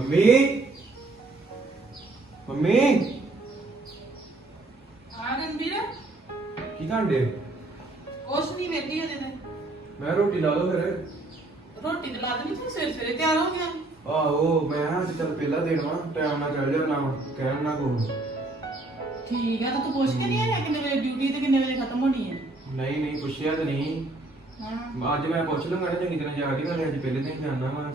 Mummy. Mummy. ਹਾਂ ਰਣਵੀਰ। ਕੀ ਕਰਦੇ ਕੁਛ ਨਹੀਂ ਵੇਖੀ ਹਜੇ ਤੇ। ਮੈਂ ਰੋਟੀ ਲਾ ਲਓ ਫਿਰ। ਰੋਟੀ ਤੇ ਲਾ ਦੇਣੀ ਤੂੰ ਸਵੇਰੇ ਸਵੇਰੇ ਤਿਆਰ ਹੋ ਗਿਆ। ਆਹੋ ਮੈਂ ਹਾਂ ਚੱਲ ਪਹਿਲਾਂ ਦੇਣਾ ਟਾਈਮ ਨਾਲ ਚੱਲ ਜਾਣਾ ਵਾ ਕਹਿਣ ਨਾ ਕੋ ਠੀਕ ਹੈ ਤਾਂ ਤੂੰ ਪੁੱਛ ਕੇ ਨਹੀਂ ਆਇਆ ਕਿੰਨੇ ਵਜੇ ਡਿਊਟੀ ਤੇ ਕਿੰਨੇ ਵਜੇ ਖਤਮ ਹੋਣੀ ਹੈ ਨਹੀਂ ਨਹੀਂ ਪੁੱਛਿਆ ਤਾਂ ਨਹੀਂ। ਹਾਂ। ਅੱਜ ਮੈਂ ਪੁੱਛ ਲੂੰਗਾ ਨਾ ਚੰਗੀ ਤਰ੍ਹਾਂ ਜਾ ਕੇ ਨਾਲੇ ਅੱਜ ਪਹਿਲੇ ਦਿਨ ਜਾਣਾ ਵਾ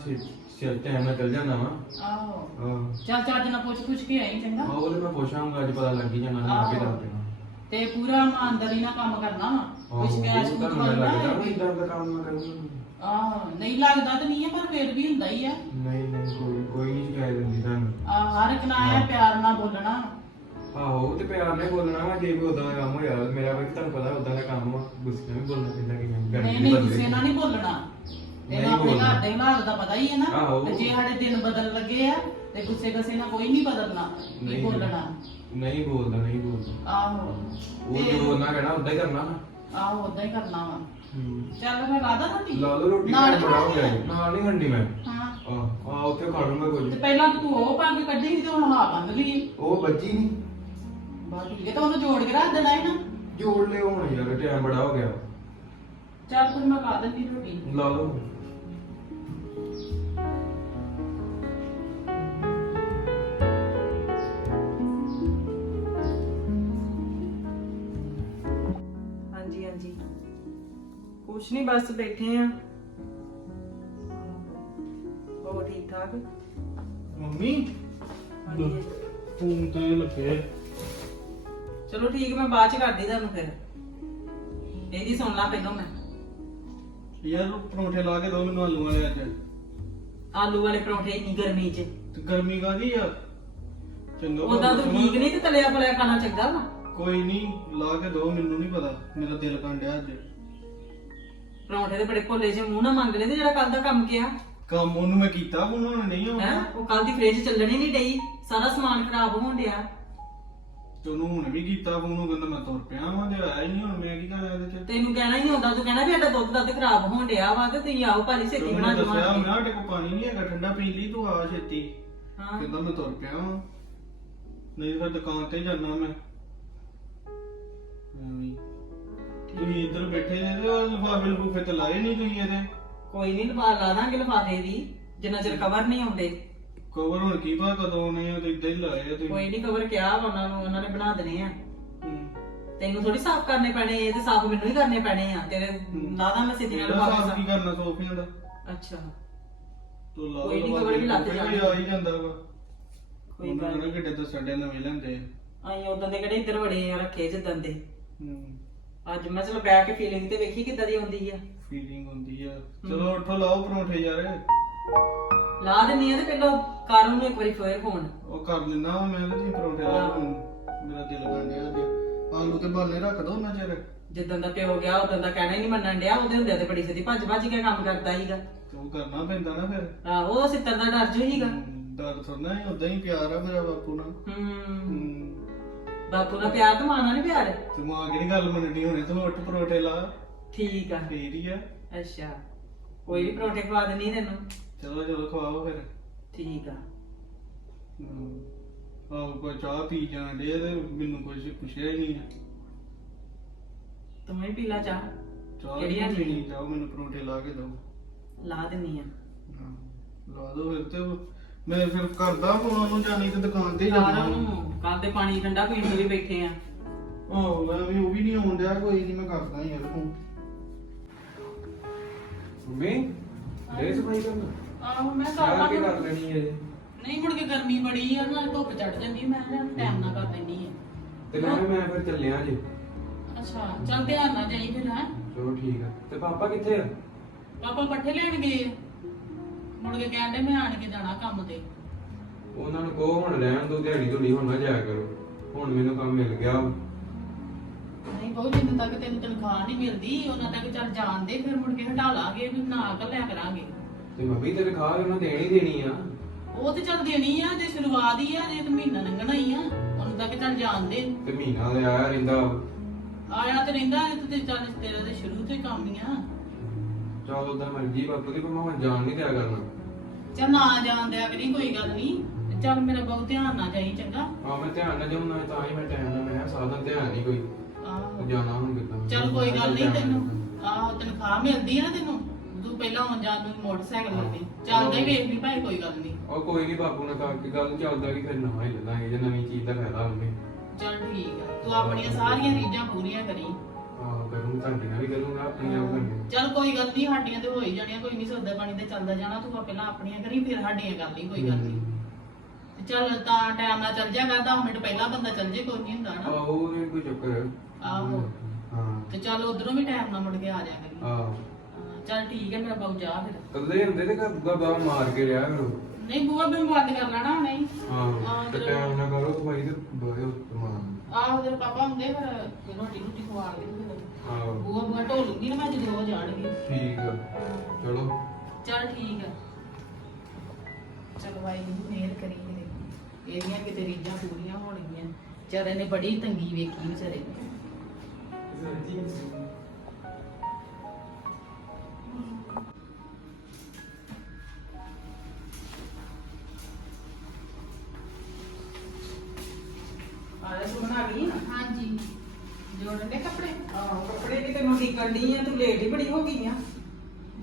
ਸਿਰ ਟਾਈਮ ਨਾਲ ਚੱਲ ਜਾਣਾ ਵਾ। ਆਹੋ। ਆਹ ਚੱਲ ਚੱਜ ਨਾਲ ਪੁੱਛ ਪੁੱਛ ਕੇ ਆਈ ਚੰਗਾ। ਆਹ ਉਹਲੇ ਮੈਂ ਪੁੱਛਾਂਗਾ ਅੱਜ ਪਤਾ ਲੱਗ ਹੀ ਜਾਣਾ ਨਾ ਆਪੇ ਦੱਸ ਦੇਣਾ। ਤੇ ਪੂਰਾ ਇਮਾਨਦਾਰੀ ਨਾਲ ਕੰਮ ਕਰਨਾ ਵਾ ਆਹੋ ਸ਼ੁਕਤ ਤੁਹਾਨੂੰ ਕਰਨਾ ਲੱਗਦਾ ਹੈ ਇਦਾਂ ਦਾ ਕੰਮ ਮੈਂ ਕਰੂੰਗਾ ਆਹੋ ਨਹੀਂ ਲੱਗਦਾ ਤਾਂ ਨਹੀਂ ਹੈ ਪਰ ਫਿਰ ਵੀ ਹੁੰਦਾ ਹੀ ਆ। ਨਹੀਂ ਨਹੀਂ ਕੋਈ ਕੋਈ ਨਹੀਂ ਸ਼ਿਕਾਇਤ ਹੁੰਦੀ ਤੁਹਾਨੂੰ। ਆ ਹਰ ਇੱਕ ਨਾਲ ਆਇਆ ਪਿਆਰ ਨਾਲ ਬੋਲਣਾ। ਆਹੋ ਤੇ ਪਿਆਰ ਨਾਲ ਬੋਲਣਾ ਵਾ ਜੇ ਕੋਈ ਉਦਾਂ ਦਾ ਕੰਮ ਹੋਇਆ ਮੇਰਾ ਵੀ ਤੁਹਾਨੂੰ ਪਤਾ ਉਦਾਂ ਦਾ ਕੰਮ ਵਾ ਗੁੱਸੇ ਨਾਲ ਵੀ ਬੋਲਣਾ ਪੈਂਦਾ ਕਿ ਨਹੀਂ ਨਹੀਂ ਗੁੱਸੇ ਨਾਲ ਨਹੀਂ ਬੋਲਣਾ। ਨਹੀਂ ਤੈਨੂੰ ਆਪਣੇ ਬੋਲਣਾ। ਘਰ ਦੇ ਹਾਲਾਤ ਦਾ ਪਤਾ ਹੀ ਹੈ ਨਾ ਆਹੋ। ਤੇ ਜੇ ਸਾਡੇ ਦਿਨ ਬਦਲ ਲੱਗੇ ਆ ਤੇ ਗੁੱਸੇ ਗੁੱਸੇ ਨਾਲ ਕੋਈ ਨਹੀਂ ਬਦਲਣਾ ਨਹੀਂ ਨਹੀਂ। ਬੋਲਣਾ। ਨਹੀਂ ਬੋਲਦਾ ਨਹੀਂ ਬੋਲਦਾ। ਆਹੋ। ਉਹ ਜੋ ਬੋਲਣਾ ਕਹਿਣਾ ਉਦਾਂ ਹੀ ਕਰਨਾ ਨਾ ਆਹੋ ਉਦਾਂ ਹੀ ਕਰਨਾ ਵਾ। ਚੱਲ ਮੈਂ ਲਾਦਾ ਰੋਟੀ ਲਾ ਲਓ ਰੋਟੀ ਨਾਲ ਹੋ ਗਿਆ ਨਹੀਂ ਖੰਡੀ ਮੈਂ। ਹਾਂ। ਆ ਆ ਉੱਥੇ ਖਾ ਲੂੰਗਾ ਕੁਝ। ਤੇ ਪਹਿਲਾਂ ਤਾਂ ਤੂੰ ਉਹ ਪੱਗ ਕੱਢੀ ਸੀ ਤੇ ਹੁਣ ਹਾਂ ਬੰਨ ਲਈ ਉਹ ਬੱਜੀ ਨਹੀਂ ਬਾਅਦ ਠੀਕ ਹੈ ਤਾਂ ਉਹਨੂੰ ਜੋੜ ਕੇ ਰੱਖ ਦੇਣਾ ਹੈ ਨਾ। ਜੋੜ ਲਿਓ ਹੁਣ ਯਾਰ ਟਾਈਮ ਬੜਾ ਹੋ ਗਿਆ। ਚੱਲ ਫਿਰ ਮੈਂ ਲਾ ਦਿੰਦੀ ਰੋਟੀ। ਲਾ ਲਓ। ਹਾਂਜੀ ਹਾਂਜੀ। ਕੁਛ ਨਹੀਂ ਬਸ ਬੈਠੇ ਆ। ਹੋ ਠੀਕ ਠਾਕ ਮੰਮੀ? ਹਾਂਜੀ। ਫੋਨ ਤੇ ਲੱਗੇ। ਚਲੋ ਠੀਕ ਮੈਂ ਬਾਅਦ ਚ ਕਰਦੀ ਤੁਹਾਨੂੰ ਫਿਰ। ਇਹਦੀ ਸੁਣ ਲਾ ਪਹਿਲਾਂ ਮੈਂ। ਯਾਰ ਪਰੌਂਠੇ ਲਾ ਕੇ ਦੋ ਮੈਨੂੰ ਆਲੂ ਵਾਲੇ ਅੱਜ। ਆਲੂ ਵਾਲੇ ਪਰੌਂਠੇ ਇੰਨੀ ਗਰਮੀ ਚ। ਤੇ ਗਰਮੀ ਕਾਦੀ ਆ? ਚੰਗਾ ਉਦਾਂ ਤਾਂ ਠੀਕ ਨਹੀਂ ਤੇ ਤਲਿਆ ਫਲਿਆ ਖਾਣਾ ਚੰਗਾ ਵਾ? ਕੋਈ ਨਹੀਂ ਲਾ ਕੇ ਦੋ ਮੈਨੂੰ ਨਹੀਂ ਪਤਾ। ਮੇਰਾ ਦਿਲ ਕੰਡਿਆ ਅੱਜ। ਪਰੌਂਠੇ ਦੇ ਬੜੇ ਭੋਲੇ ਜਿਹੇ ਮੂੰਹ ਨਾਲ ਮੰਗ ਲੈਂਦੇ ਜਿਹੜਾ ਕੱਲ ਦਾ ਕੰਮ ਕਿਹਾ। ਕੰਮ ਉਹਨੂੰ ਮੈਂ ਕੀਤਾ ਹੁਣ ਨਹੀਂ ਹੈ? ਹੋਣਾ ਉਹ ਕੱਲ ਦੀ ਫ੍ਰਿਜ ਚੱਲਣੀ ਨਹੀਂ ਡਈ। ਸਾਰਾ ਸਮਾਨ ਖਰਾਬ ਹੋਣ ਡਿਆ। ਤੇ ਉਹਨੂੰ ਹੁਣ ਵੀ ਕੀਤਾ ਫੋਨ ਉਹ ਕਹਿੰਦਾ ਮੈਂ ਤੁਰ ਪਿਆ ਵਾਂ ਤੇ ਆਇਆ ਹੀ ਨਹੀਂ ਹੁਣ ਮੈਂ ਕੀ ਕਰਾਂ ਇਹਦੇ ਚ? ਤੈਨੂੰ ਕਹਿਣਾ ਹੀ ਆਉਂਦਾ ਤੂੰ ਕਹਿਣਾ ਵੀ ਸਾਡਾ ਦੁੱਧ ਦੱਧ ਖਰਾਬ ਹੋਣ ਡਿਆ ਵਾ ਤੇ ਤੁਸੀਂ ਆਓ ਭਾਜੀ ਤੇ ਛੇਤੀ ਉਹਨੂੰ ਬਣਾ ਦੱਸਿਆ ਦੇਵਾਂਗੇ। ਮੈਂ ਸਾਡੇ ਕੋਲ ਪਾਣੀ ਨਹੀਂ ਹੈਗਾ ਠੰਡਾ ਪੀ ਲਈ ਤੂੰ ਆ ਛੇਤੀ। ਹਾਂ। ਕਹਿੰਦਾ ਮੈਂ ਤੁਰ ਪਿਆ ਵਾਂ। ਨਹੀਂ ਫਿਰ ਦੁਕਾਨ ਤੇ ਜਾਣਾ ਮੈਂ। ਐਵੇਂ। ਤੁਸੀਂ ਇੱਧਰ ਬੈਠੇ ਜੇ ਤੇ ਲਿਫਾਫੇ ਲਫੂਫੇ ਤੇ ਲਾਏ ਨਹੀਂ ਤੁਸੀਂ ਇਹਦੇ? ਕੋਈ ਨਹੀਂ ਲਵਾ ਲਾ ਦਾਂਗੇ ਲਿਫਾਫੇ ਦੀ ਜਿੰਨਾ ਚਿਰ ਕਵਰ ਨਹੀਂ ਆਉਂਦੇ ਕਵਰ ਹੁਣ ਕੀ ਪਤਾ ਕਦੋਂ ਆਉਣੇ ਆ ਤੇ ਇੱਦਾਂ ਹੀ ਲਾਏ ਆ ਤੁਸੀਂ। ਕੋਈ ਨਹੀਂ ਕਵਰ ਕਿਹਾ ਵਾ ਉਹਨਾਂ ਨੂੰ ਉਹਨਾਂ ਨੇ ਬਣਾ ਦੇਣੇ ਆ। ਹੂੰ। ਤੈਨੂੰ ਥੋੜੀ ਸਾਫ਼ ਕਰਨੇ ਪੈਣੇ ਇਹ ਤੇ ਸਾਫ਼ ਮੈਨੂੰ ਹੀ ਕਰਨੇ ਪੈਣੇ ਆ। ਤੇਰੇ ਲਾਦਾ ਮੈਂ ਸਿੱਧੀ ਨਾਲ ਇਹਦਾ ਸਾਫ਼ ਕੀ ਕਰਨਾ ਸੋਫਿਆਂ ਦਾ ਅੱਛਾ। ਤੂੰ ਲਾ ਕੋਈ ਨੀ, ਕਵਰ ਵੀ ਲੱਗ ਲਿਫਾਫੇ ਜਾਣਗੇ। ਆ। ਹੀ ਜਾਂਦਾ ਵਾ। ਕੋਈ ਉਹਨਾਂ ਗੱਲ ਨੇ। ਕਿੱਡੇ ਦੱਸਣ ਦੇ ਨਵੇਂ ਲੈਂਦੇ ਆ। ਆਈ ਉਦੋਂ ਦੇ ਕਿਹੜੇ ਇੱਧਰ ਵੜੇ ਆ ਰੱਖੇ ਜਿੱਦਾਂ ਦੇ। ਹੂੰ। ਅੱਜ ਮੈਂ ਚਲੋ ਬੈ ਕੇ ਫੀਲਿੰਗ ਤੇ ਵੇਖੀ ਕਿੱਦਾਂ ਦੀ ਆਉਂਦੀ ਆ। ਫੀਲਿੰਗ ਹੁੰਦੀ ਆ। ਚਲੋ ਉੱਠੋ ਲਾਓ ਪਰੌਂਠੇ ਯਾਰ। ਲਾ ਦਿੰਨੀ ਆ ਤੇ ਪਹਿਲਾਂ ਕਰ ਉਹਨੂੰ ਇੱਕ ਵਾਰੀ ਫੇਰ ਫੋਨ ਉਹ ਕਰ ਲੈਣਾ ਮੈਂ ਤੇ ਤੁਸੀਂ ਪਰੌਂਠੇ ਮੇਰਾ ਦਿਲ ਗੰਡਿਆ ਅੱਜ ਆਲੂ ਤੇ ਬਾਲੇ ਰੱਖ ਦੋ ਉਹਨਾਂ ਚਿਰ। ਜਿੱਦਾਂ ਦਾ ਪਿਓ ਗਿਆ ਉਦੋਂ ਦਾ ਕਹਿਣਾ ਹੀ ਨਹੀਂ ਮੰਨਣ ਡਿਆ ਉਹਦੇ ਹੁੰਦਿਆਂ ਤੇ ਬੜੀ ਸਿੱਧੀ ਭੱਜ ਭੱਜ ਕੇ ਕੰਮ ਕਰਦਾ ਸੀਗਾ। ਤੇ ਉਹ ਕਰਨਾ ਪੈਂਦਾ ਨਾ ਫਿਰ। ਆਹ ਉਹ ਸਿੱਤਰ ਦਾ ਡਰ ਜੋ ਹੀਗਾ ਹਮ, ਡਰ ਥੋੜਾ ਹੀ ਉਦਾਂ ਹੀ ਪਿਆਰ ਆ ਮੇਰਾ ਬਾਪੂ ਨਾਲ। ਹੂੰ। ਹਮ, ਬਾਪੂ ਦਾ ਪਿਆਰ ਤੇ ਮਾਂ ਨਾਲ ਨਹੀਂ ਪਿਆਰ? ਤੇ ਮਾਂ ਕਿਹੜੀ ਗੱਲ ਮੰਨਣੀ ਹੋਣੀ ਤੂੰ ਉੱਠ ਪਰੌਂਠੇ ਲਾ। ਠੀਕ ਆ। ਫੇਰ ਹੀ ਆ। ਅੱਛਾ। ਕੋਈ ਵੀ ਪਰੌਂਠੇ ਖਵਾ ਦੇਣੀ ਤੈਨੂੰ। ਚਲੋ ਚਲੋ ਖਵਾਓ ਫਿਰ। ਠੀਕ ਆ। ਹਮ, ਆਹੋ ਕੋਈ ਚਾਹ ਪੀ ਜਾਂਦੇ ਤੇ ਮੈਨੂੰ ਕੁਝ ਪੁੱਛਿਆ ਹੀ ਨਹੀਂ ਤੂੰ ਵੀ ਪੀ ਲਾ ਚਾਹ। ਚਾਹ ਕਿਹੜੀ ਕਿਹੜੀ ਆ ਪੀਣੀ? ਚਾਹ ਮੈਨੂੰ ਪਰੌਂਠੇ ਲਾ ਕੇ ਦਿਓ। ਲਾ ਦਿੰਨੀ ਆ। ਹਾਂ, ਲਾ ਦੋ ਫਿਰ ਤੇ ਮੈਂ ਫਿਰ ਕਰਦਾ ਫੋਨ ਉਹਨੂੰ ਜਾਣੀ ਤੇ ਦੁਕਾਨ ਤੇ ਸਾਰਾ ਜਾਣਾ ਨੂੰ ਕੱਲ ਤੇ ਪਾਣੀ ਠੰਡਾ ਪੀਣ ਵੀ ਬੈਠੇ ਆ। ਆਹੋ ਮੈਂ ਵੀ ਉਹ ਵੀ ਨਹੀਂ ਆਉਣ ਡਿਆ ਕੋਈ ਨਹੀਂ ਮੈਂ ਕਰਦਾ ਯਾਰ ਫੋਨ ਮੰਮੀ ਲੈ ਸਫ਼ਾਈ ਕਰਨਾ। ਆਹੋ ਮੈਂ ਸਾਰਾ ਕੀ ਕਰ ਲੈਣੀ ਹੈ ਨਹੀਂ ਮੁੜ ਕੇ ਗਰਮੀ ਬੜੀ ਆ ਨਾਲ ਧੁੱਪ ਚੜ ਜਾਂਦੀ ਮੈਂ ਨਾ ਟਾਈਮ ਨਾਲ ਕਰ ਲੈਣੀ ਆ। ਤੇ ਮੈਂ ਕਿਹਾ ਮੈਂ ਫਿਰ ਚੱਲਿਆ ਜੀ। ਅੱਛਾ ਚੱਲ ਧਿਆਨ ਨਾਲ ਜਾਈ ਫਿਰ ਹੈ? ਚਲੋ ਠੀਕ ਆ। ਤੇ ਪਾਪਾ ਕਿੱਥੇ ਆ? ਪਾਪਾ ਪੱਠੇ ਲੈਣ ਗਏ ਆ। ਮੁੜ ਕੇ ਕਹਿੰਦੇ ਮੈਂ ਆਣ ਕੇ ਜਾਣਾ ਕੰਮ ਤੇ। ਉਹਨਾਂ ਨੂੰ ਕਹੋ ਹੁਣ ਰਹਿਣ ਦੋ ਦਿਹਾੜੀ ਤੁਹਾਡੀ ਹੁਣ ਨਾ ਜਾਇਆ ਕਰੋ। ਹੁਣ ਮੈਨੂੰ ਕੰਮ ਮਿਲ ਗਿਆ ਨਹੀਂ ਬਹੁਤ ਜਿੰਨ ਤੱਕ ਤੈਨੂੰ ਤਨਖਾਹ ਨਹੀਂ ਮਿਲਦੀ ਉਹਨਾਂ ਤੱਕ ਚੱਲ ਜਾਣ ਦੇ ਫਿਰ ਮੁੜ ਕੇ ਹਟਾ ਲਾਂਗੇ ਵੀ ਨਾ ਕਰ ਲਿਆ ਕਰਾਂਗੇ। ਤੇ ਮੰਮੀ ਤੇਰੇ ਖਾ ਉਹਨਾਂ ਦੇਣੀ ਦੇਣੀ ਆ। ਉਹ ਤੇ ਚੱਲ ਦੇਣੀ ਆ ਜੇ ਸ਼ੁਰੂਆਤ ਹੀ ਆ ਜੇ ਤੇ ਮਹੀਨਾ ਲੰਘਣਾ ਹੀ ਆ ਉਹਨੂੰ ਤੱਕ ਚੱਲ ਜਾਣ ਦੇ ਤੇ ਮਹੀਨਾ ਦੇ ਆਇਆ ਰਹਿੰਦਾ। ਆਇਆ ਤੇ ਰਹਿੰਦਾ ਇਹ ਤੇ ਚੱਲ ਤੇਰਾ ਤੇ ਸ਼ੁਰੂ ਤੋਂ ਕੰਮ ਹੀ ਆ। ਚਲ ਉਦਾਂ ਮਰਜ਼ੀ ਬਾਪੂ ਦੀ ਪਰ ਮੈਂ ਹੁਣ ਜਾਣ ਨਹੀਂ ਦਿਆ ਕਰਨਾ। ਚੱਲ ਨਾ ਜਾਣ ਦਿਆ ਕਰੀ ਕੋਈ ਗੱਲ ਨਹੀਂ। ਚੱਲ ਮੇਰਾ ਬਹੁਤ ਧਿਆਨ ਨਾ ਜਾਈ ਚੰਗਾ। ਆ ਮੈਂ ਧਿਆਨ ਨਾਲ ਜਾਉਂ ਨਾ ਤਾਂ ਹੀ ਮੈਂ ਟਾਈਮ ਨਾਲ ਮੈਂ ਕਿਹਾ ਧਿਆਨ ਨਹੀਂ ਕੋਈ। ਆਹੋ। ਜਾਣਾ ਹੁਣ ਕਿੱਦਾਂ। ਚੱਲ ਕੋਈ ਗੱਲ ਨਹੀਂ ਤੈਨੂੰ। ਆਹੋ ਤਨਖਾਹ ਮਿਲਦੀ ਆ ਤੈਨੂੰ। ਤੂੰ ਪਹਿਲਾਂ ਆਉਣ ਜਾਣ ਨੂੰ ਮੋਟਰਸਾਈਕਲ ਲੱਗੇ ਚੱਲਦਾ ਹੀ ਵੇਖ ਲਈ ਭਾਈ ਕੋਈ ਗੱਲ ਨਹੀਂ। ਉਹ ਕੋਈ ਨਹੀਂ ਬਾਪੂ ਨਾਲ ਤਾਂ ਕਿ ਗੱਲ ਚੱਲਦਾ ਕਿ ਫਿਰ ਨਵਾਂ ਹੀ ਲੈ ਲਾਂਗੇ ਜੇ ਨਵੀਂ ਚੀਜ਼ ਦਾ ਫਾਇਦਾ ਹੋਵੇ। ਚੱਲ ਠੀਕ ਆ ਤੂੰ ਆਪਣੀਆਂ ਸਾਰੀਆਂ ਰੀਝਾਂ ਪੂਰੀਆਂ ਕਰੀ। ਆ ਕਰੂੰ ਤੁਹਾਡੇ ਨਾਲ ਵੀ ਕਰੂੰਗਾ ਆਪਣੀ ਆਪ ਕਰਨੀ ਚੱਲ ਕੋਈ ਗੱਲ ਨਹੀਂ ਸਾਡੀਆਂ ਤੇ ਹੋ ਹੀ ਜਾਣੀਆਂ ਕੋਈ ਨਹੀਂ ਸੌਦਾ ਪਾਣੀ ਤੇ ਚੱਲਦਾ ਜਾਣਾ ਤੂੰ ਪਹਿਲਾਂ ਆਪਣੀਆਂ ਕਰੀ ਫਿਰ ਸਾਡੀਆਂ ਕਰ ਲਈ ਕੋਈ ਗੱਲ ਨਹੀਂ ਤੇ ਚੱਲ ਤਾਂ ਟਾਈਮ ਨਾਲ ਚੱਲ ਜਾਗਾ 10 ਮਿੰਟ ਪਹਿਲਾਂ ਬੰਦਾ ਚੱਲ ਜੇ ਕੋਈ ਨਹੀਂ ਹੁੰਦਾ ਨਾ। ਉਹ ਨੀ ਕੋਈ ਚੱਕਰ। ਆਹੋ। ਹਾਂ। ਤੇ ਚੱਲ ਉਧਰੋਂ ਵੀ ਟਾਈਮ ਨਾਲ ਮੁੜ ਕੇ ਆ ਜਾ ਕਰੀ ਹਾਂ, ਚੱਲ ਠੀਕ ਹੈ ਮੇਰਾ ਬਾਊ ਜਾ ਫਿਰ। ਕੱਲੇ ਹੁੰਦੇ ਤੇ ਘਰ ਦਾ ਮਾਰ ਕੇ ਰਿਹਾ ਕਰੋ। ਨਹੀਂ ਬੂਆ ਮੈਂ ਬੰਦ ਕਰ ਲੈਣਾ ਹੁਣੇ। ਹੀ ਹਾਂ ਹਾਂ, ਤੇ ਚਲੋ। ਟਾਈਮ ਨਾਲ ਕਰੋ ਭਾਈ ਤੇ ਬੜੇ ਤਮਾਮ ਆਹੋ ਤੇਰੇ ਪਾਪਾ ਹੁੰਦੇ ਫਿਰ ਫਿਰ ਰੋਟੀ ਰੋਟੀ ਖਵਾ ਕੇ ਤੇ ਫਿਰ। ਆ ਬੂਆ ਬੂਆ ਢੋਲੂਗੀ ਨਾ ਮੈਂ ਜਦੋਂ ਉਹ ਜਾਣਗੇ। ਠੀਕ ਆ। ਚਲੋ। ਚੱਲ ਠੀਕ ਆ। ਚਲ ਵਾਈ ਮਿਹਰ ਕਰੀ ਕਿਤੇ। ਇਹਦੀਆਂ ਕਿਤੇ ਰੀਝਾਂ ਪੂਰੀਆਂ ਹੋਣਗੀਆਂ। ਵਿਚਾਰੇ ਨੇ ਬੜੀ ਤੰਗੀ ਵੇਖੀ ਵਿਚਾਰੇ ਨੇ। ਡਈ ਆ ਤੂੰ ਲੇਟ ਹੀ ਬੜੀ ਹੋ ਗਈ ਆ।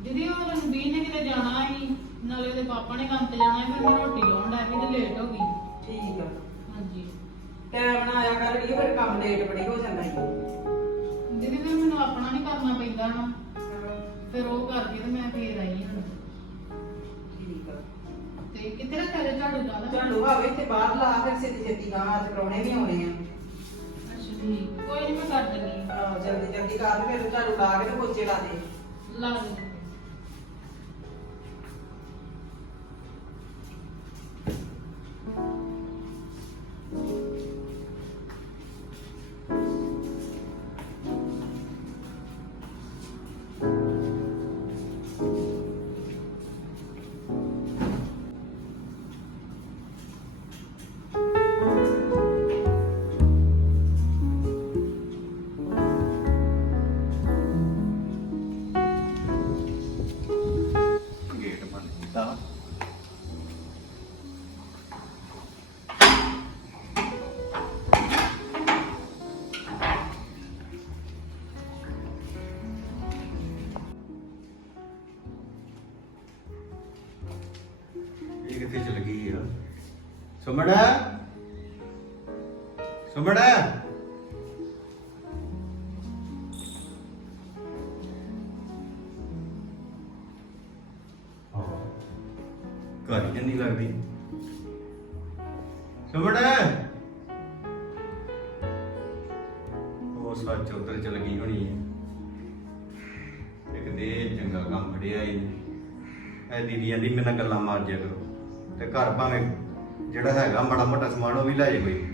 ਦੀਦੀ ਉਹ ਰਣਬੀਰ ਨੇ ਕਿਤੇ ਜਾਣਾ ਸੀ ਨਾਲੇ ਉਹਦੇ ਪਾਪਾ ਨੇ ਕੰਮ ਤੇ ਜਾਣਾ ਸੀ ਫਿਰ ਮੈਂ ਰੋਟੀ ਲਾਉਣ ਲੱਗ ਪਈ ਤੇ ਲੇਟ ਹੋ ਗਈ। ਠੀਕ ਆ। ਹਾਂਜੀ। ਟਾਈਮ ਨਾਲ ਆਇਆ ਕਰ ਅੜੀਏ ਫਿਰ ਕੰਮ ਲੇਟ ਬੜੀ ਹੋ ਜਾਂਦਾ ਈ ਦੀਦੀ ਫਿਰ ਮੈਨੂੰ ਆਪਣਾ ਨਹੀਂ ਕਰਨਾ ਪੈਂਦਾ ਨਾ। ਫਿਰ ਉਹ ਕਰਦੀ ਤੇ ਮੈਂ ਫੇਰ ਆਈ ਹੁਣ। ਠੀਕ ਆ। ਤੇ ਕਿੱਥੇ ਰੱਖਿਆ ਜੇ ਝਾੜੂ ਦਾ ਝਾੜੂ ਆਵੇ ਤੇ ਬਾਹਰ ਲਾ ਫਿਰ ਛੇਤੀ ਛੇਤੀ ਗਾਂ ਅੱਜ ਪਰੌਣੇ ਵੀ ਆਉਣੇ ਆ। ਅੱਛਾ ਠੀਕ। ਕੋਈ ਨਹੀਂ ਮੈਂ ਕਰ ਦਿੰਦੀ ਜਲਦੀ ਜਲਦੀ ਕਰ ਤੇ ਫਿਰ ਝਾੜੂ ਲਾ ਕੇ ਤੇ ਪੋਚੇ ਲਾ ਦੇ। ਲਾ ਦਿੰਦੀ। ਸੁਮੜਾ ਸੁਮੜਾ ਘਰ ਹੀ ਨਹੀਂ ਲੱਗਦੀ। ਸੁਮੜ ਉਹ ਸੱਚ ਉਧਰ ਚਲ ਗਈ ਹੋਣੀ ਹੈ। ਇੱਕ ਦੇ ਚੰਗਾ ਕੰਮ ਫੜਿਆ ਹੀ ਐ ਦੀਦੀ ਕਹਿੰਦੀ ਮੇਰੇ ਨਾਲ ਗੱਲਾਂ ਮਾਰ ਜਿਆ ਕਰੋ। ਤੇ ਘਰ ਭਾਵੇਂ ਜਿਹੜਾ ਹੈਗਾ ਮਾੜਾ ਮੋਟਾ ਸਮਾਨ ਉਹ ਵੀ ਲੈ ਜੇ ਕੋਈ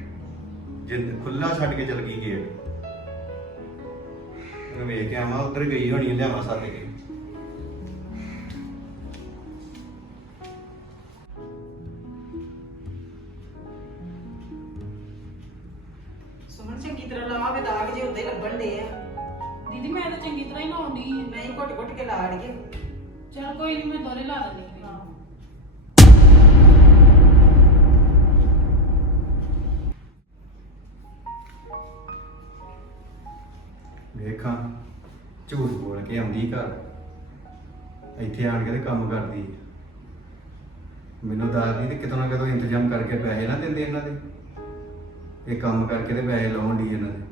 ਜੇ ਖੁੱਲਾ ਛੱਡ ਕੇ ਚਲ ਗਈ ਗੇਟ ਮੈਂ ਵੇਖ ਕੇ ਆਵਾਂ ਉਧਰ ਗਈ ਹੋਣੀ ਲਿਆਵਾਂ ਸੱਦ ਕੇ। ਸੁਮਨ ਚੰਗੀ ਤਰ੍ਹਾਂ ਲਾਵੇ ਦਾਗ ਜੇ ਉੱਤੇ ਲੱਗਣ ਡੇ ਆ। ਦੀਦੀ ਮੈਂ ਤਾਂ ਚੰਗੀ ਤਰ੍ਹਾਂ ਹੀ ਲਾਉਂਦੀ ਨਹੀਂ ਘੁੱਟ ਘੁੱਟ ਕੇ ਲਾ ਅੜੀਏ। ਚਲ ਕੋਈ ਨਹੀਂ ਮੈਂ ਦੋਰੇ ਲਾ ਦਿੰਦੀ ਵੇਖਾਂ, ਝੂਠ ਬੋਲ ਕੇ ਆਉਂਦੀ ਘਰ। ਇੱਥੇ ਆਣ ਕੇ ਤੇ ਕੰਮ ਕਰਦੀ ਮੈਨੂੰ ਦੱਸਦੀ ਤੇ ਕਿਤੋਂ ਨਾ ਕਿਤੋਂ ਇੰਤਜ਼ਾਮ ਕਰਕੇ ਪੈਸੇ ਨਾ ਦਿੰਦੇ ਇਹਨਾਂ ਦੇ। ਇਹ ਕੰਮ ਕਰਕੇ ਤੇ ਪੈਸੇ ਲਾਉਣ ਦੀ ਇਹਨਾਂ ਦੇ।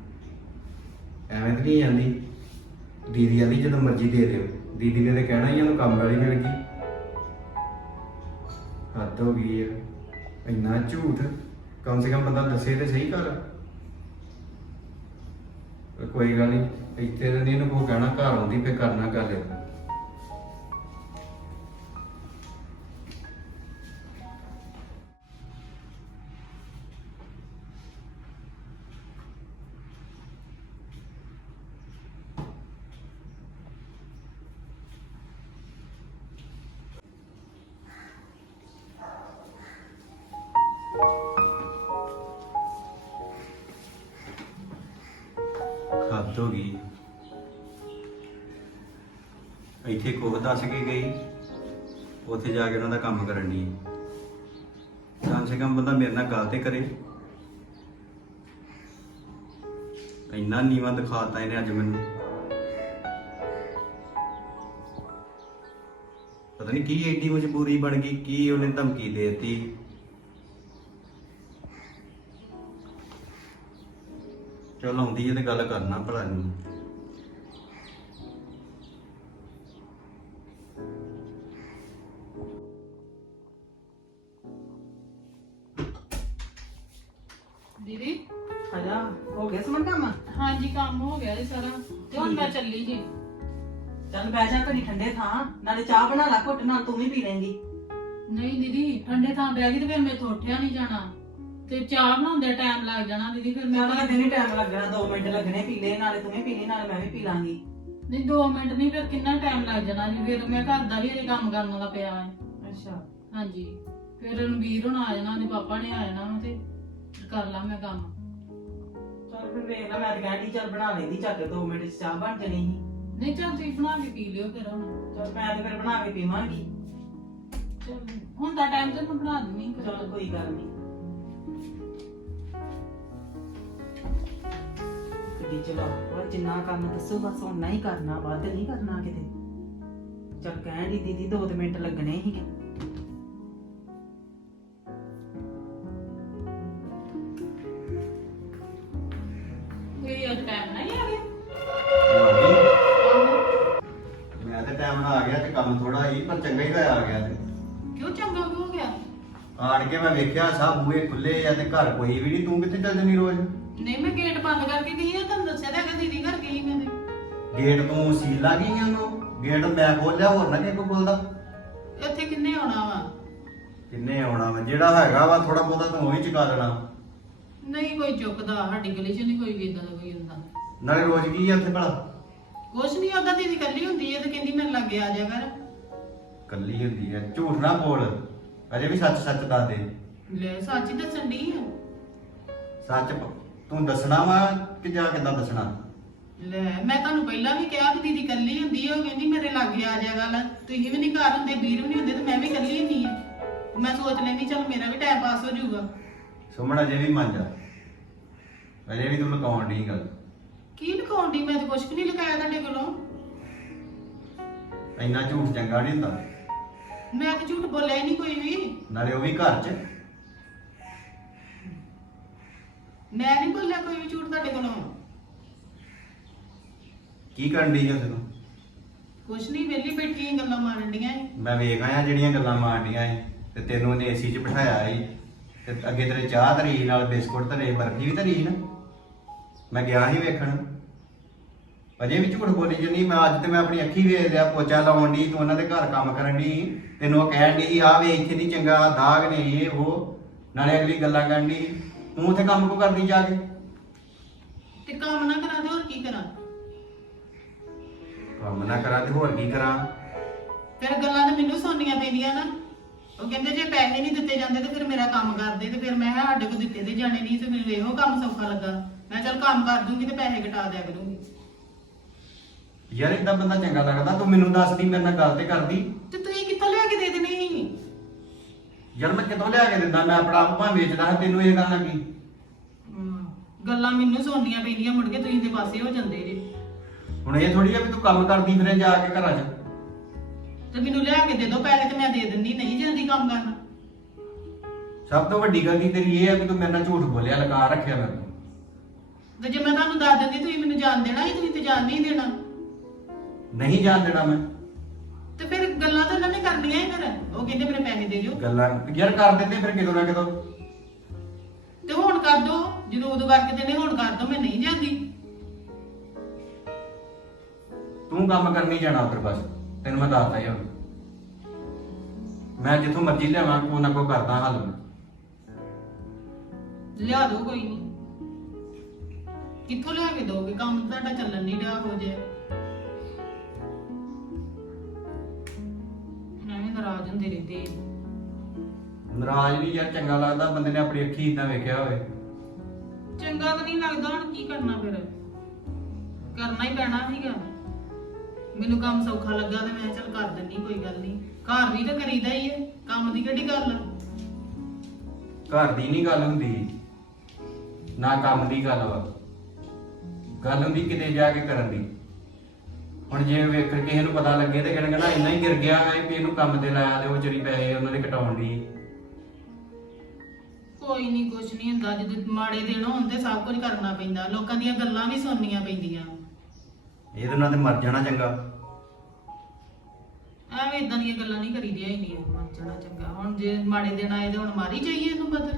ਐਵੇਂ ਤਾਂ ਨਹੀਂ ਜਾਂਦੀ ਦੀਦੀ ਆਂਦੀ ਜਦੋਂ ਮਰਜ਼ੀ ਦੇ ਦਿਓ। ਦੀਦੀ ਨੇ ਤੇ ਕਹਿਣਾ ਹੀ ਇਹਨੂੰ ਕੰਮ ਵਾਲੀ ਮਿਲ ਗਈ। ਹੱਦ ਹੋ ਗਈ ਹੈ ਇੰਨਾ ਝੂਠ। ਕਮ ਸੇ ਕਮ ਬੰਦਾ ਦੱਸੇ ਤੇ ਸਹੀ ਕਰ ਕੋਈ ਗੱਲ ਨਹੀਂ ਇੱਥੇ ਤਾਂ ਨਹੀਂ ਇਹਨੂੰ ਕੋਈ ਕਹਿਣਾ ਘਰ ਆਉਂਦੀ ਫੇ ਕਰਨਾ ਕਰ ਲਿਆ ਹੱਦ ਹੋ ਗਈ। ਇੱਥੇ ਕੋਹ ਦੱਸ ਕੇ ਗਈ, ਉੱਥੇ ਜਾ ਕੇ ਉਹਨਾਂ ਦਾ ਕੰਮ ਕਰਨ ਦੀ ਕਮ ਸੇ ਕਮ ਬੰਦਾ ਮੇਰੇ ਨਾਲ ਗੱਲ ਤੇ ਕਰੇ। ਇੰਨਾ ਨੀਵਾ ਦਿਖਾਤਾ ਇਹਨੇ ਅੱਜ ਮੈਨੂੰ। ਪਤਾ ਨਹੀਂ ਕੀ ਏਡੀ ਮਜਬੂਰੀ ਬਣ ਗਈ, ਕੀ ਉਹਨੇ ਧਮਕੀ ਦੇ ਦਿੱਤੀ। ਚਲ ਆਉਂਦੀ ਹੈ ਤੇ ਗੱਲ ਕਰਨਾ ਭਲਾ ਨੂੰ ਦੀਦੀ? ਆਜਾ ਹੋ ਗਿਆ ਸੁਮਨ ਕੰਮ? ਹਾਂਜੀ ਕੰਮ ਹੋ ਗਿਆ ਜੀ ਸਾਰਾ। ਤੇ ਹੁਣ ਮੈਂ ਚੱਲੀ ਜੀ। ਚੱਲ ਬਹਿ ਜਾ ਘੜੀ ਠੰਡੇ ਥਾਂ ਨਾਲੇ ਚਾਹ ਬਣਾ ਲਾ ਘੁੱਟ ਨਾਲ ਤੂੰ ਵੀ ਪੀ ਲੇਂਗੀ ਨਹੀਂ ਦੀਦੀ ਠੰਡੇ ਥਾਂ ਬਹਿ ਗਈ ਤੇ ਫਿਰ ਮੈਥੋਂ ਉੱਠਿਆ ਨਹੀਂ ਜਾਣਾ। ਤੇ ਚਾਹ ਬਣਾਉਂਦੇ ਟਾਈਮ ਲੱਗ ਜਾਣਾ ਦੀਦੀ ਫਿਰ ਮੈਂ ਮੈਂ ਤਾਂ ਦਿਨ ਹੀ ਟਾਈਮ ਲੱਗਣਾ 2 ਮਿੰਟ ਲੱਗਣੇ ਪੀ ਲੈ ਨਾਲੇ ਤੂੰ ਵੀ ਪੀ ਲਈ ਨਾਲੇ ਮੈਂ ਵੀ ਪੀ ਲਾਂਗੀ। ਨਹੀਂ 2 ਮਿੰਟ ਨਹੀਂ ਫਿਰ ਕਿੰਨਾ ਟਾਈਮ ਲੱਗ ਜਾਣਾ ਜੀ? ਫਿਰ ਮੈਂ ਘਰ ਦਾ ਵੀ ਅਜੇ ਕੰਮ ਕਰਨ ਵਾਲਾ ਪਿਆ ਹੈ। ਅੱਛਾ। ਹਾਂਜੀ। ਫਿਰ ਰਣਵੀਰ ਹੁਣ ਆ ਜਾਣਾ ਉਹਦੇ ਪਾਪਾ ਨੇ ਆ ਜਾਣਾ ਵਾ ਤੇ ਕਰ ਲਾਂ ਮੈਂ ਕੰਮ। ਚੱਲ ਫਿਰ ਵੇਖ ਲੈ ਮੈਂ ਤਾਂ ਕਹਿੰਦੀ ਚੱਲ ਬਣਾ ਲੈਂਦੀ ਝੱਟ 2 ਮਿੰਟ ਚ ਚਾਹ ਬਣ ਜਣੀ ਸੀ। ਨਹੀਂ ਚੱਲ ਤੁਸੀਂ ਬਣਾ ਕੇ ਪੀ ਲਿਓ ਫਿਰ ਹੁਣ। ਚੱਲ ਮੈਂ ਤਾਂ ਫਿਰ ਬਣਾ ਕੇ ਪੀਵਾਂਗੀ। ਚੱਲ ਹੁਣ ਤਾਂ ਟਾਈਮ ਤੇ ਮੈਂ ਬਣਾ ਦਿੰਨੀ ਚੱਲ ਕੋਈ ਗੱਲ ਨਹੀਂ ਕਦੀ ਚਲੋ ਉਹ ਜਿੰਨਾ ਕੰਮ ਦੱਸੋ ਬਸ ਓਨਾ ਹੀ ਕਰਨਾ ਵੱਧ ਨਹੀਂ ਕਰਨਾ ਕਿਤੇ। ਚੱਲ ਕਹਿਣ ਦੀ ਦੀਦੀ 2 ਮਿੰਟ ਲੱਗਣੇ ਸੀਗੇ। ਕੋਈ ਅੱਜ ਟਾਈਮ ਨਹੀਂ ਆ ਗਿਆ ਮੈਂ ਤੇ ਟਾਈਮ ਨਾਲ ਆ ਗਿਆ ਤੇ ਕੰਮ ਥੋੜਾ ਹੀ ਪਰ ਚੰਗਾ ਹੀ ਹੋਇਆ ਆ ਗਿਆ ਤੇ। ਕਿਉਂ ਚੰਗਾ ਕਿਉਂ ਹੋ ਗਿਆ? ਆਣ ਕੇ ਮੈਂ ਵੇਖਿਆ ਸਭ ਬੂਹੇ ਖੁੱਲੇ ਆ ਤੇ ਘਰ ਕੋਈ ਵੀ ਨਹੀਂ ਤੂੰ ਕਿੱਥੇ ਚੱਲ ਜਣੀ ਰੋਜ਼? ਨਹੀਂ ਮੈਂ ਗੇਟ ਬੰਦ ਕਰਕੇ ਗਈ ਆ ਤੁਹਾਨੂੰ ਦੱਸਿਆ ਤਾਂ ਹੈਗਾ ਦੀਦੀ ਘਰ ਗਈ ਮੈਂ ਤੇ। ਗੇਟ ਤੂੰ ਸੀਲ ਲਾ ਗਈ ਉਹਨੂੰ? ਗੇਟ ਮੈਂ ਖੋਲਿਆ ਹੋਰ ਨਾ ਕੋ ਬੋਲਦਾ ਇੱਥੇ ਕਿੰਨੇ ਆਉਣਾ ਵਾ? ਕਿੰਨੇ ਆਉਣਾ ਵਾ? ਜਿਹੜਾ ਹੈਗਾ ਵਾ ਥੋੜਾ ਬਹੁਤਾ ਤੂੰ ਉਹ ਚੁਕਾ ਦੇਣਾ। ਨਹੀਂ ਕੋਈ ਚੁੱਕਦਾ ਸਾਡੀ ਗਲੀ 'ਚ ਨਹੀਂ ਕੋਈ ਵੀ ਦਾ ਕੋਈ ਹੁੰਦਾ। ਨਾਲੇ ਰੋਜ਼ ਕੀ ਆ ਉੱਥੇ ਭਲਾ? ਕੁਛ ਨਹੀਂ ਉਹਦਾ ਦੀਦੀ ਕੱਲੀ ਹੁੰਦੀ ਹੈ ਤੇ ਕਹਿੰਦੀ ਮੇਰੇ ਲਾਗੇ ਆ ਜਾ ਕਰ। ਕੱਲੀ ਹੁੰਦੀ ਆ? ਝੂਠ ਨਾ ਬੋਲ। ਅਜੇ ਵੀ ਸੱਚ ਸੱਚ ਦੱਸ ਦੇ। ਲੈ ਸੱਚ ਹੀ ਦੱਸਣ ਦੀ ਆ। ਸੱਚ ਪ- ਤੂੰ ਦੱਸਣਾ ਵਾ ਕਿ ਜਾਂ ਕਿੱਦਾਂ ਦੱਸਣਾ? ਲੈ ਮੈਂ ਤੁਹਾਨੂੰ ਪਹਿਲਾਂ ਵੀ ਕਿਹਾ ਵੀ ਦੀਦੀ ਕੱਲੀ ਹੁੰਦੀ ਹੈ ਉਹ ਕਹਿੰਦੀ ਮੇਰੇ ਲਾਗੇ ਆ ਜਾ ਗੱਲ। ਤੁਸੀਂ ਵੀ ਨਹੀਂ ਘਰ ਹੁੰਦੇ ਵੀਰ ਵੀ ਨਹੀਂ ਹੁੰਦੇ ਤੇ ਮੈਂ ਵੀ ਕੱਲੀ ਹੁੰਦੀ ਆ। ਮੈਂ ਸੋਚ ਲੈਂਦੀ ਚਲ ਮੇਰਾ ਵੀ ਟਾਈਮ ਪਾਸ ਹੋ ਜਾਊਗਾ। ਸੁਮਣ ਅਜੇ ਵੀ ਮੰਨ ਜਾ। ਅਜੇ ਵੀ ਤੂੰ ਲਕਾਉਣ ਨਹੀਂ ਗੱਲ। ਕੀ ਲੁਕਾਉਣ ਦੀ ਮੈਂ ਤਾਂ ਵੀ ਨਹੀਂ ਲੁਕਾਇਆ ਤੁਹਾਡੇ ਕੋਲੋਂ। ਇੰਨਾ ਝੂਠ ਚੰਗਾ ਨਹੀਂ ਹੁੰਦਾ। ਮੈਂ ਤਾਂ ਝੂਠ ਬੋਲਿਆ ਹੀ ਨਹੀਂ ਕੋਈ ਵੀ। ਨਾਲੇ ਉਹ ਵੀ ਘਰ 'ਚ। ਮੈਂ ਨਹੀਂ ਬੋਲਿਆ ਕੋਈ ਵੀ ਝੂਠ ਤੁਹਾਡੇ ਕੋਲੋਂ। ਕੀ ਕਰਨ ਦੀ ਉੱਥੇ ਤੂੰ ਕੁਛ ਨਹੀਂ ਵਿਹਲੀ ਬੈਠੀ ਆਂ, ਗੱਲਾਂ ਮਾਰਨ ਡੀਆਂ ਆਂ। ਮੈਂ ਵੇਖ ਆਇਆ ਜਿਹੜੀਆਂ ਗੱਲਾਂ ਮਾਰਨੀਆਂ ਏ ਤੇ ਤੈਨੂੰ ਉਹਨੇ ਏਸੀ 'ਚ ਬਿਠਾਇਆ ਏ ਤੇ ਅੱਗੇ ਤੇਰੇ ਚਾਹ ਧਰੀ ਨਾਲ ਬਿਸਕੁਟ ਧਰੇ ਬਰਫੀ ਵੀ ਧਰੀ ਨਾ। ਮੈਂ ਗਿਆ ਸੀ ਵੇਖਣ। ਅਜੇ ਵੀ ਝੂਠ ਬੋਲੀ ਜੰਨੀ ਮੈਂ ਅੱਜ ਤੇ ਮੈਂ ਆਪਣੀ ਅੱਖੀ ਵੇਖ ਲਿਆ ਪੋਚਾ ਲਾਉਣ ਦੀ ਤੂੰ ਉਹਨਾਂ ਦੇ ਘਰ ਕੰਮ ਕਰਨ ਦੀ ਤੈਨੂੰ ਉਹ ਕਹਿਣ ਦੀ ਆ ਵੇ ਇੱਥੇ ਨਹੀਂ ਚੰਗਾ ਦਾਗ ਨੇ ਇਹ ਉਹ। ਨਾਲੇ ਅਗਲੀ ਗੱਲਾਂ ਕਰਨ ਦੀ ਤੂੰ ਉੱਥੇ ਕੰਮ ਕੋ ਕਰਦੀ ਜਾ ਕੇ? ਤੇ ਕੰਮ ਨਾ ਕਰਾਂ ਤੇ ਹੋਰ ਕੀ ਕਰਾਂ? ਕੰਮ ਨਾ ਕਰਾਂ ਤੇ ਹੋਰ ਕੀ ਕਰਾਂ? ਫਿਰ ਗੱਲਾਂ ਤਾਂ ਮੈਨੂੰ ਸੁਣਨੀਆਂ ਪੈਂਦੀਆਂ ਨਾ। ਉਹ ਕਹਿੰਦੇ ਜੇ ਪੈਸੇ ਨਹੀਂ ਦਿੱਤੇ ਜਾਂਦੇ ਤੇ ਫਿਰ ਮੇਰਾ ਕੰਮ ਕਰਦੇ ਤੇ ਫਿਰ ਮੈਂ ਕਿਹਾ ਸਾਡੇ ਕੋਲ ਦਿੱਤੇ ਤੇ ਜਾਣੇ ਨਹੀਂ ਤੇ ਮੈਨੂੰ ਇਹੋ ਕੰਮ ਸੌਖਾ ਲੱਗਾ। ਮੈਂ ਚੱਲ ਕੰਮ ਕਰ ਦੂੰਗੀ ਤੇ ਪੈਸੇ ਘਟਾ ਦਿਆ ਕਰੂੰਗੀ। ਯਾਰ ਇਦਾਂ ਬੰਦਾ ਚੰਗਾ ਲੱਗਦਾ ਤੂੰ ਮੈਨੂੰ ਦੱਸਦੀ ਮੇਰੇ ਨਾਲ ਗੱਲ ਤੇ ਕਰਦੀ। ਤੇ ਤੁਸੀਂ ਕਿੱਥੋਂ ਲਿਆ ਕੇ ਦੇ ਦੇਣੀ? ਯਾਰ ਮੈਂ ਕਿਤੋਂ ਲਿਆ ਕੇ ਦਿੰਦਾ ਮੈਂ ਆਪਣਾ ਆਪ ਵੇਚਦਾ ਹਾਂ ਤੈਨੂੰ ਇਹ ਗੱਲ ਲੱਗੀ। ਹਮ, ਗੱਲਾਂ ਮੈਨੂੰ ਸੁਣਨੀਆਂ ਪੈਂਦੀਆਂ ਮੁੜ ਕੇ ਤੁਸੀਂ ਦੇ ਪਾਸੇ ਹੋ ਜਾਂਦੇ ਜੇ। ਹੁਣ ਇਹ ਥੋੜੀ ਆ ਵੀ ਤੂੰ ਕੰਮ ਕਰਦੀ ਫਿਰੇ ਜਾ ਕੇ ਘਰਾਂ 'ਚ। ਤੇ ਮੈਨੂੰ ਲਿਆ ਕੇ ਦੇ ਦਿਓ ਪੈਸੇ ਤੇ ਮੈਂ ਦੇ ਦਿੰਦੀ ਨਹੀਂ ਜਾਂਦੀ ਕੰਮ ਕਰਨ। ਸਭ ਤੋਂ ਵੱਡੀ ਗਲਤੀ ਤੇਰੀ ਇਹ ਹੈ ਵੀ ਤੂੰ ਮੇਰੇ ਨਾਲ ਝੂਠ ਬੋਲਿਆ ਲਗਾ ਰੱਖਿਆ ਮੈਨੂੰ ਤੇ ਜੇ ਮੈਂ ਤੁਹਾਨੂੰ ਦੱਸ ਦਿੰਦੀ ਤੁਸੀਂ ਮੈਨੂੰ ਜਾਣ ਦੇਣਾ ਸੀ ਤੁਸੀਂ ਤੇ ਜਾਣ ਨਹੀਂ ਦੇਣਾ। ਨਹੀਂ ਜਾਣ ਦੇਣਾ ਮੈਂ। ਗੱਲਾਂ ਤਾਂ ਉਹਨਾਂ ਨੇ ਕਰਨੀਆਂ ਹੀ ਫਿਰ। ਉਹ ਕਹਿੰਦੇ ਮੇਰੇ ਪੈਸੇ ਦੇ ਦਿਓ। ਗੱਲਾਂ ਯਾਰ ਕਰ ਦਿੰਦੇ ਫਿਰ ਕਿਦੋਂ ਨਾ ਕਿਦੋਂ ਤੇ ਹੁਣ ਕਰ ਦੋ। ਜਦੋਂ ਉਦੋਂ ਕਰਕੇ ਦੇਣੇ ਹੁਣ ਕਰ ਦੋ ਮੈਂ ਨਹੀਂ ਜਾਂਦੀ। ਤੂੰ ਕੰਮ ਕਰਨੀ ਜਾਣਾ ਉੱਧਰ ਬਸ। ਤੈਨੂੰ ਮੈਂ ਦੱਸਦਾ ਹੀ ਹੁਣ। ਮੈਂ ਜਿੱਥੋਂ ਮਰਜ਼ੀ ਲਿਆਵਾਂ ਕੋ ਨਾ ਕੋ ਕਰਦਾ ਹੱਲ। ਮੈਂ ਲਿਆ ਦੋ ਕੋਈ ਨਹੀਂ ਕਿੱਥੋਂ ਲਿਆ ਕੇ ਦੋਗੇ ਕੰਮ ਤੁਹਾਡਾ ਚੱਲਣ ਨਹੀਂ ਡਿਆ ਹੋ ਜੇ ਨਾਰਾਜ਼ ਹੁੰਦੇ ਰਹਿੰਦੇ ਨਾਰਾਜ਼ ਨਹੀਂ ਯਾਰ ਚੰਗਾ ਲੱਗਦਾ ਬੰਦੇ ਨੇ ਆਪਣੀ ਅੱਖੀ ਇਦਾਂ ਵੇਖਿਆ ਹੋਵੇ। ਚੰਗਾ ਤਾਂ ਨਹੀਂ ਲੱਗਦਾ ਹੁਣ ਕੀ ਕਰਨਾ ਫਿਰ? ਕਰਨਾ ਹੀ ਪੈਣਾ ਸੀਗਾ। ਮੈਨੂੰ ਕੰਮ ਸੌਖਾ ਲੱਗਾ ਤੇ ਮੈਂ ਚੱਲ ਕਰ ਦਿੰਨੀ ਕੋਈ ਗੱਲ ਨਹੀਂ। ਘਰ ਵੀ ਤਾਂ ਕਰੀਦਾ ਹੀ ਹੈ ਕੰਮ ਦੀ ਕਿਹੜੀ ਗੱਲ ਆ? ਘਰ ਦੀ ਨਹੀਂ ਗੱਲ ਹੁੰਦੀ। ਨਾ ਕੰਮ ਦੀ ਗੱਲ ਵਾ। ਗੱਲ ਹੁੰਦੀ ਕਿਤੇ ਜਾ ਕੇ ਕਰਨ ਦੀ। ਹੁਣ ਜੇ ਵੇਖ ਕੇ ਕਿਸੇ ਨੂੰ ਪਤਾ ਲੱਗੇ ਤੇ ਕਹਿਣਗੇ ਨਾ ਇੰਨਾ ਹੀ ਗਿਰ ਗਿਆ ਹੈ ਵੀ ਇਹਨੂੰ ਕੰਮ ਤੇ ਲਾਇਆ ਤੇ ਉਹ ਚਰੀ ਪੈਸੇ ਉਹਨਾਂ ਦੇ ਕਟਾਉਣ ਦੀ ਕੋਈ ਨਹੀਂ ਕੁਛ ਨਹੀਂ ਹੁੰਦਾ। ਜਦੋਂ ਮਾੜੇ ਦਿਨ ਹੋਣ ਤੇ ਸਭ ਕੁਝ ਕਰਨਾ ਪੈਂਦਾ। ਲੋਕਾਂ ਦੀਆਂ ਗੱਲਾਂ ਵੀ ਸੁਣਨੀਆਂ ਪੈਂਦੀਆਂ। ਇਹਦੇ ਨਾਲ ਤੇ ਮਰ ਜਾਣਾ ਚੰਗਾ। ਐਵੇਂ ਇਦਾਂ ਦੀਆਂ ਗੱਲਾਂ ਨਹੀਂ ਕਰੀਦੀਆਂ ਇੰਨੀਆਂ ਮੱਚਣਾ ਚੰਗਾ। ਹੁਣ ਜੇ ਮਾੜੇ ਦਿਨ ਆਏ ਤੇ ਹੁਣ ਮਾਰੀ ਜਾਈਏ ਇਹਨੂੰ ਬਦਲ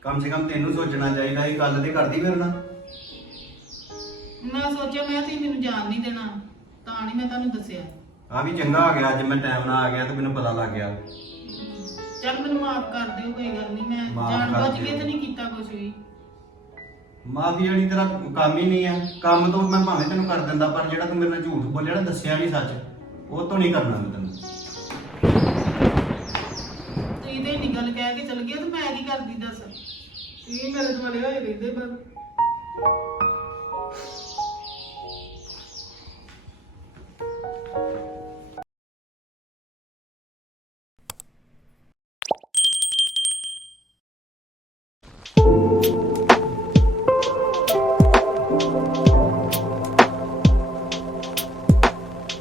ਕਮ ਸੇ ਕਮ ਤੈਨੂੰ ਸੋਚਣਾ ਚਾਹੀਦਾ ਇਹ ਗੱਲ ਤੇ ਕਰਦੀ ਮੇਰੇ ਨਾਲ ਮੈਂ ਸੋਚਿਆ ਮੈਂ ਤੇ ਮੈਨੂੰ ਜਾਣ ਨਹੀਂ ਦੇਣਾ। ਤਾਂ ਨਹੀਂ ਮੈਂ ਤੁਹਾਨੂੰ ਦੱਸਿਆ। ਆ ਵੀ ਚੰਗਾ ਆ ਗਿਆ ਅੱਜ ਮੈਂ ਟਾਈਮ ਨਾਲ ਆ ਗਿਆ ਤੇ ਮੈਨੂੰ ਪਤਾ ਲੱਗ ਗਿਆ। ਚੱਲ ਮੈਨੂੰ ਮਾਫ ਕਰ ਦਿਓ ਕੋਈ ਗੱਲ ਨਹੀਂ ਮੈਂ ਮਾਫ਼ ਜਾਣ ਕਰ ਬੁੱਝ ਕੇ ਦਿਓ। ਤੇ ਨਹੀਂ ਕੀਤਾ ਕੁਝ ਵੀ। ਮਾਫੀ ਜਿਹੜੀ ਤੇਰਾ ਕੰਮ ਹੀ ਨਹੀਂ ਆ। ਕੰਮ ਤੋਂ ਮੈਂ ਭਾਵੇਂ ਤੈਨੂੰ ਕਰ ਦਿੰਦਾ ਪਰ ਜਿਹੜਾ ਤੂੰ ਮੇਰੇ ਨਾਲ ਝੂਠ ਬੋਲਿਆ ਨਾ ਦੱਸਿਆ ਨਹੀਂ ਸੱਚ ਉਹ ਤੋਂ ਨਹੀਂ ਕਰਨਾ ਮੈਂ ਤੈਨੂੰ। ਤੁਸੀਂ ਤੇ ਇੰਨੀ ਗੱਲ ਕਹਿ ਕੇ ਚਲ ਗਏ ਤੇ ਮੈਂ ਕੀ ਕਰਦੀ ਦੱਸ? ਤੁਸੀਂ ਮੇਰੇ ਦੁਆਲੇ ਹੋਏ ਰਹਿੰਦੇ ਬਸ।